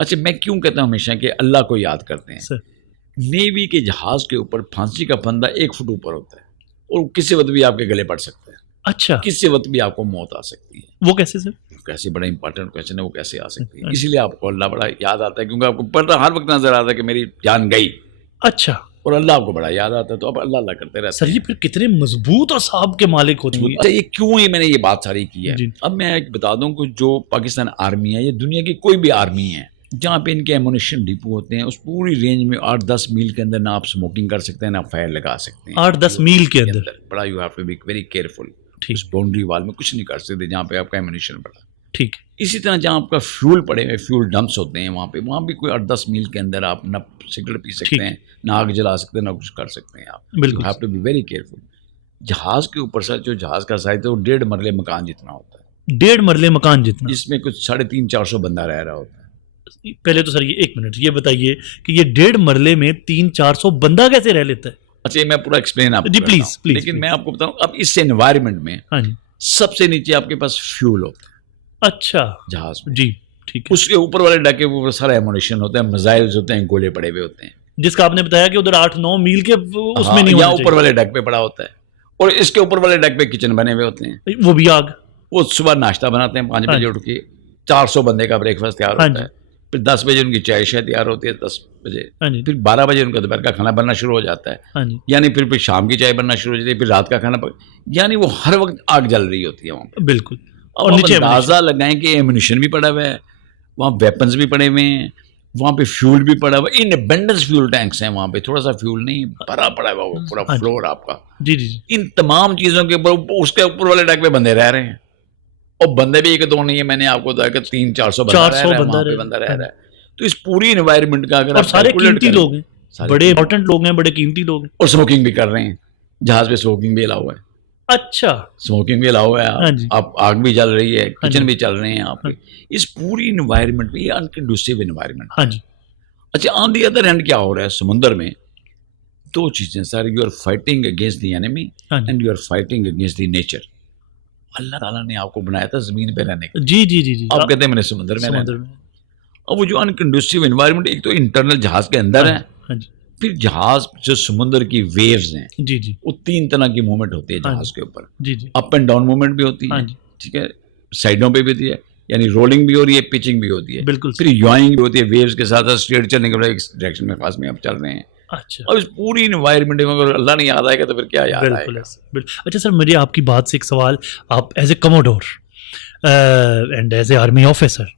अच्छा, मैं क्यों कहता हूँ हमेशा कि अल्लाह को याद करते हैं। सर नेवी के जहाज के ऊपर फांसी का फंदा 1 फुट ऊपर होता है और किसी वक्त भी आपके गले पड़ सकता है, अच्छा, किसी वक्त भी आपको मौत आ सकती है। वो कैसे सर? कैसे, बड़ा इंपॉर्टेंट क्वेश्चन है, वो कैसे आ सकती है। इसीलिए आपको अल्लाह बड़ा याद आता है, क्योंकि आपको पता हर वक्त नजर आता है कि मेरी जान गई, अच्छा और अल्लाह आपको बड़ा याद आता है, तो आप अल्लाह अल्लाह करते रहते सर, ये हैं। फिर कितने मजबूत और साहब के मालिक होते हैं। अच्छा, ये क्यों ही मैंने ये बात सारी की है। जी। अब मैं एक बता दूं कि जो पाकिस्तान आर्मी है, ये दुनिया की कोई भी आर्मी है जहाँ पे इनके एमुनिशन डिपो होते हैं, उस पूरी रेंज में 8-10 मील के अंदर ना आप स्मोकिंग कर सकते हैं ना फायर लगा सकते हैं। 8-10 मील के अंदर? बड़ा you have to be very careful. ठीक। उस बाउंड्री वाल में कुछ नहीं कर सकते जहाँ पे आपका एमुनिशन पड़ा। ठीक। इसी तरह जहाँ आपका फ्यूल पड़े हुए फ्यूल डंप्स होते हैं, वहाँ भी कोई 8-10 मील के अंदर आप ना सिगरेट पी सकते हैं, ना आग जला सकते हैं, ना कुछ कर सकते हैं। आप बिल्कुल। You have to be very careful. जहाज के ऊपर सर, जो जहाज का साइज है वो 1.5 मरले मकान जितना होता है। 1.5 मरले मकान जितना? जिसमें कुछ 350-400 बंदा रह रहा होता है। पहले तो सर ये 1 मिनट ये बताइए कि ये 1.5 मरले में 300-400 बंदा कैसे रह लेता है? अच्छा, ये मैं पूरा एक्सप्लेन आपको जी करता प्लीज हूं। प्लीज। लेकिन मैं आपको बताऊं, अब इस एनवायरनमेंट में हाँ जी। सबसे नीचे आपके पास फ्यूल होता है अच्छा जहाज में। जी ठीक है। उसके ऊपर वाले डके ऊपर सारा एमुनिशन होता है, मिसाइल्स होते हैं, गोले पड़े हुए होते हैं, जिसका आपने बताया कि उधर 8-9 मील के उसमें हाँ, नहीं या होना ऊपर वाले डक पे पड़ा होता है, और इसके ऊपर वाले डक पे किचन बने हुए होते हैं। चाहिए। वो भी आग? वो सुबह नाश्ता बनाते हैं 5 हाँ बजे जी। उठ के, 400 बंदे का ब्रेकफास्ट तैयार हाँ होता जी। है। फिर 10 बजे उनकी चाय शाय तैयार होती है, 10 बजे। हाँ जी। फिर 12 बजे उनका दोपहर का खाना बनना शुरू हो जाता है। हाँ जी। यानी फिर शाम की चाय बनना शुरू हो जाती है, फिर रात का खाना यानी वो हर वक्त आग जल रही होती है वहाँ पे। बिल्कुल। और नीचे अंदाजा लगाएं कि एमुनिशन भी पड़ा हुआ है, वहाँ वेपन्स भी पड़े हुए हैं, वहाँ पे फ्यूल भी पड़ा हुआ है, इन एबंडेंस फ्यूल टैंक्स हैं वहाँ पे, थोड़ा सा फ्यूल नहीं, भरा पड़ा हुआ वो पूरा हाँ जी। फ्लोर आपका। जी जी जी। इन तमाम चीज़ों के ऊपर उसके ऊपर वाले डेक पे बंदे रह रहे हैं, और बंदे भी 1-2 नहीं है, मैंने आपको बताया कि 300-400 बंदा रह रहा है वहाँ पे, बंदा रह रहा है। तो इस पूरी एनवायरनमेंट का अगर और आप सारे कैलकुलेट कीमती करें, लोग हैं, बड़े इंपॉर्टेंट लोग हैं, बड़े कीमती लोग हैं, और स्मोकिंग भी कर रहे हैं, जहाज पे स्मोकिंग भी अलाउ है। अच्छा। स्मोकिंग भी अलाउ है, हाँ जी। आप आग भी जल रही है, हाँ किचन जी। भी चल रहे हैं आपके। इस पूरी इन्वायरमेंट में ये अनकंडूसिव इन्वायरमेंट। हाँ जी। अच्छा, ऑन दी अदर हैंड क्या हो रहा है समुंदर में? 2 चीजें sir, you are fighting against the enemy हाँ जी। And you are fighting against the nature. अल्लाह ताला ने आपको बनाया था जमीन पे रहने के लिए, जी जी जी जी। आप कहते हैं मैंने समुंदर में रहना। समुद्र में। अब वो जो अनकंडूसिव इन्वायरमेंट, एक तो इंटरनल जहाज के अंदर है, हाँ जी। फिर जहाज जो समुंदर की वेव्स हैं, जी जी। वो 3 तरह की मूवमेंट होती है हाँ जहाज जी। के ऊपर। जी जी। अप एंड डाउन मूवमेंट भी होती हाँ है, जी। ठीक है, साइडों पे भी होती है, यानी रोलिंग भी हो रही है, पिचिंग भी होती है, बिल्कुल। फिर याइंग भी होती है, वेव्स के साथ साथ स्ट्रेट चलने के बाद एक डायरेक्शन में खास में आप चल रहे हैं। अच्छा। और इस पूरी इन्वायरमेंट में अगर अल्लाह नहीं याद आएगा तो फिर क्या याद बिल्कुल आएगा। बिल्कुल। अच्छा सर, मुझे आपकी बात से एक सवाल, आप as a commodore and as a army officer,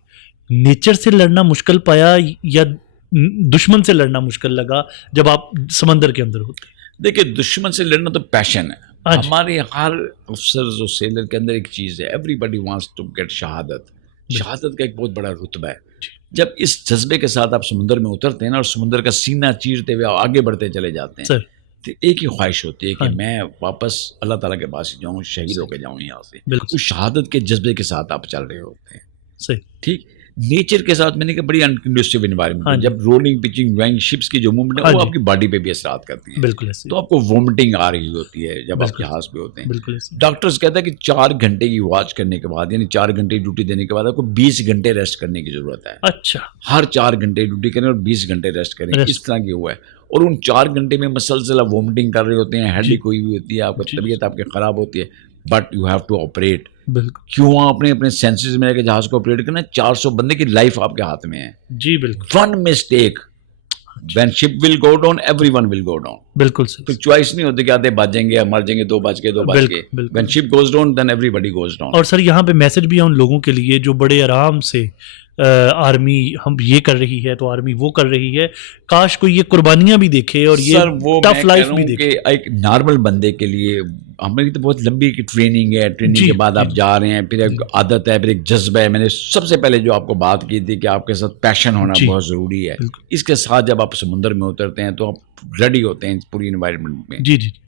nature से लड़ना मुश्किल पाया या दुश्मन से लड़ना मुश्किल लगा जब आप समंदर के अंदर होते? देखिए, दुश्मन से लड़ना तो पैशन है आज हमारे हर अफसर जो सेलर के अंदर। एक चीज़ है, एवरीबडी वांट्स टू गेट शहादत। शहादत का एक बहुत बड़ा रुतबा है। जब इस जज्बे के साथ आप समुद्र में उतरते हैं ना, और समुद्र का सीना चीरते हुए आगे बढ़ते चले जाते हैं, सर, तो एक ही ख्वाहिश होती है कि हाँ। मैं वापस अल्लाह ताला के पास ही जाऊँ, शहीद होकर जाऊँ यहाँ से। बिल्कुल उस शहादत के जज्बे के साथ आप चल रहे होते हैं, सही। ठीक। नेचर के साथ मैंने कहा बड़ी अनकंडूसिव एनवायरनमेंट हाँ है। जी। जब रोलिंग पिचिंग ड्राइंग शिप्स की जो मूवमेंट है, हाँ वो जी। आपकी बॉडी पे भी असरात करती है, बिल्कुल ऐसे। तो आपको वोमिटिंग आ रही होती है जब आप बिल्कुल। जहाज पे होते हैं। बिल्कुल ऐसे। डॉक्टर्स कहते हैं कि 4 घंटे की वॉच करने के बाद, यानी 4 घंटे ड्यूटी देने के बाद आपको 20 घंटे रेस्ट करने की जरूरत है। अच्छा। हर 4 घंटे ड्यूटी करें और 20 घंटे रेस्ट करें, इस तरह की हुआ है। और उन 4 घंटे में मसलसल वोमिटिंग कर रहे होते हैं, हेडेक हुई हुई होती है, आपकी तबीयत आपकी खराब होती है, but you have to operate. बिल्कुल। क्यों आपने अपने सेंसेस में लेकर जहाज को ऑपरेट करना है? 400 बंदे की लाइफ आपके हाथ में है। जी बिल्कुल। One mistake, when ship will go down, everyone will go down. बिल्कुल फिर सही। चॉइस नहीं होती कि आधे बच जाएंगे या मर जाएंगे, 2 बच के 2 बच बिल्कुल, के। बिल्कुल। When ship goes down then everybody goes down. और सर, यहाँ पे मैसेज भी है उन लोगों के लिए जो बड़े आराम से आर्मी हम ये कर रही है तो आर्मी वो कर रही है, काश कोई ये कुर्बानियां भी देखे और ये सर, वो टफ लाइफ भी देखे। एक नॉर्मल बंदे के लिए हमारी तो बहुत लंबी की ट्रेनिंग है, ट्रेनिंग जी, के बाद आप जी, जा रहे हैं, फिर एक आदत है, फिर एक जज्बा है। मैंने सबसे पहले जो आपको बात की थी कि आपके साथ पैशन होना जी, बहुत ज़रूरी है। बिल्कुल। इसके साथ जब आप समुद्र में उतरते हैं तो आप रेडी होते हैं इस पूरी इन्वायरमेंट में। जी जी।